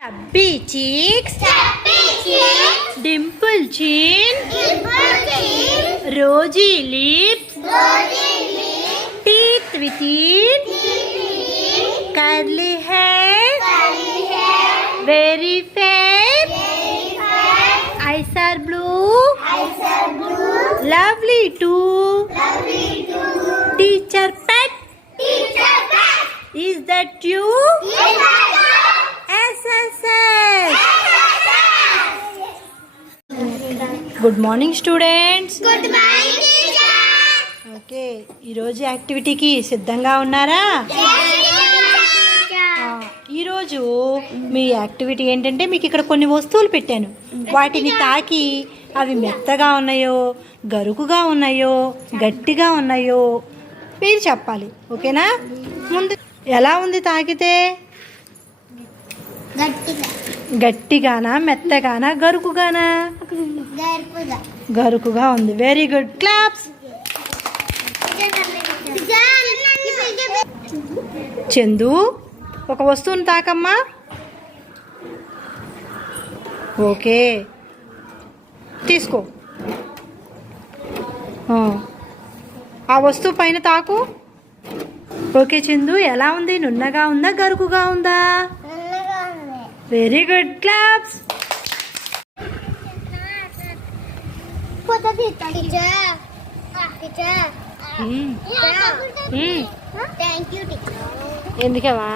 Chubby cheeks, dimple chin, rosy lips, teeth within, curly hair, very fair, eyes are blue, lovely too, teacher pet, is that you? SSS. Good morning students. Okay, ఈరోజు యాక్టివిటీకి సిద్ధంగా ఉన్నారా? ఈరోజు మీ activity ఏంటంటే మీకు ఇక్కడ కొన్ని వస్తువులు పెట్టాను. వాటిని తాకి అవి మెత్తగా ఉన్నాయో, గరుకుగా ఉన్నాయో, గట్టిగా ఉన్నాయో మీరు చెప్పాలి. ఓకేనా? ముందు ఎలా ఉంది తాకితే? గట్టిగానా, మెత్తగానా, గరుకుగానా? గరుకుగా ఉంది. Very good, claps. చందు, ఒక వస్తువుని తాకమ్మా. ఓకే, తీసుకో. ఆ వస్తువు పైన తాకు. ఓకే చందు, ఎలా ఉంది? నున్నగా ఉందా, గరుకుగా ఉందా? Very good, claps. ఎందుకవా?